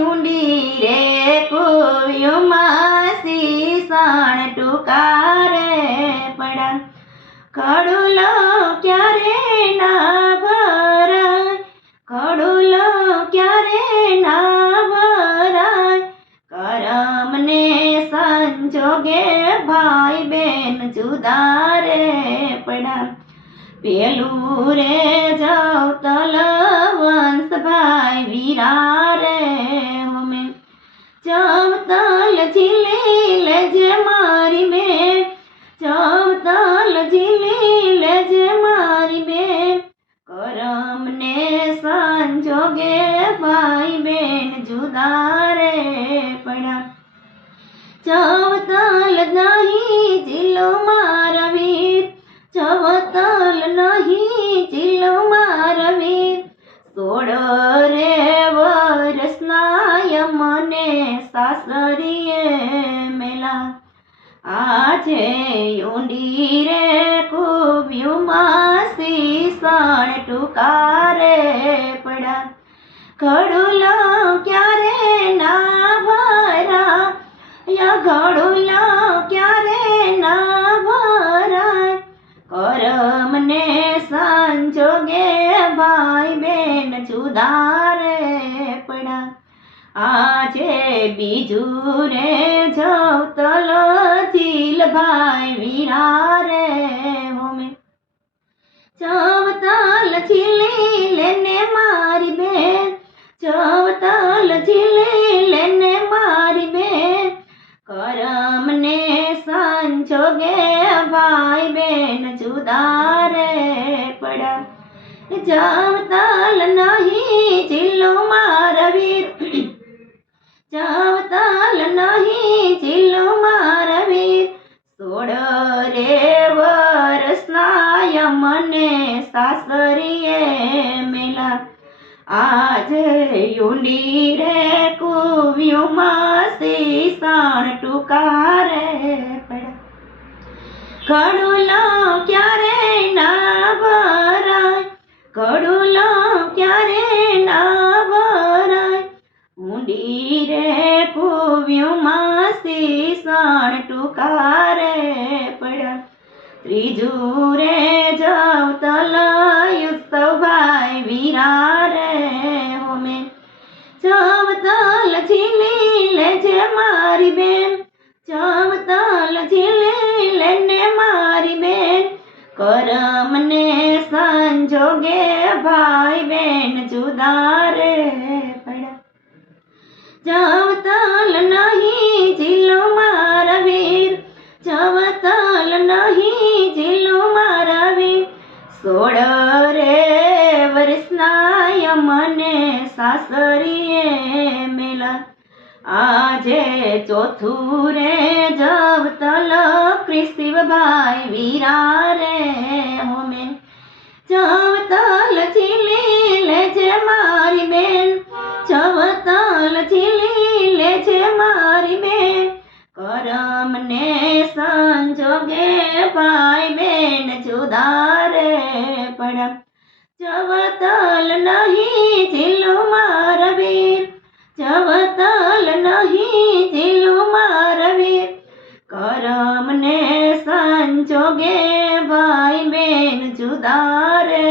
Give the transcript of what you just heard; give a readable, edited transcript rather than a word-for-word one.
ઊંડી રે કુવ્યુંમાં સીસણ ટુકારે પડા કડુલો ક્યારે ના ભરાય કડુલો ક્યારે ના ભરાય કરમને સંજોગે ભાઈ બેન જુદા રે પડા પેલું રે જવતલ વંશભાઈ વીરા રે હોમે જવતલ ઝીલી લેજે મારી બેન જવતલ ઝીલી લેજે મારી બેન કરમને સંજોગે ભાઈ બેન જુદા રે પડા જવતલ નહીં ઝીલો મારા વીર જવતલ નહીં ઝીલો મારા વીર 16 રે વરસના મને સાસરીએ મેલા આજે ઊંડી રે કુવ્યુંમાં સીસણ ટુકારે પડા કડુલો ક્યારે ના ભરાય કડુલો ક્યારે ના ભરાય કરમને સંજોગે ભાઈ બેન જુદા રે પડા આજે બીજું રે જવતલ ઝીલ ભાઈ વીરા રે હોમે જવતલ ઝીલી લેને મારી બેન જવતલ ઝીલી લેને મારી બેન કરમને સંજોગે ભાઈ બેન જુદા રે પડા જવતલ નહીં ઝીલો મારા વીર જવતલ નહીં ઝીલો મારા વીર 16 રે વરસના મને સાસરીએ મેલા આજે ઊંડી રે કુવ્યુંમાં સીસણ ટુકારે પડા કડુલો ક્યારે ના ભરાય કડુલો ક્યારે ના ભરાય ઊંડી રે કુવ્યુંમાં સીસણ ટુકારે પડા ત્રીજું રે જવતલ યુસુફભાઈ વીરા રે હોમે જવતલ ઝીલી લેજે મારી બેન જવતલ ઝીલી લેને મારી બેન કરમને સંજોગે ભાઈ બેન જુદા રે પડા જવતલ નહીં ઝીલો મારા વીર જવતલ નહીં ઝીલો મારા વીર 16 રે વરસના મને સાસરીએ મેલા આજે ચોથું રે જવતલ ક્રિસ્તીવભાઈ વીરા રે હોમે જવતલ ઝીલી લેજે મારી બેન જવતલ ઝીલી લેજે મારી બેન કરમને સંજોગે ભાઈ બેન જુદા રે પડા જવતલ નહીં ઝીલો મારા વીર જવતલ નહીં ઝીલો મારા વીર કરમને સંજોગે ભાઈ બેન જુદા રે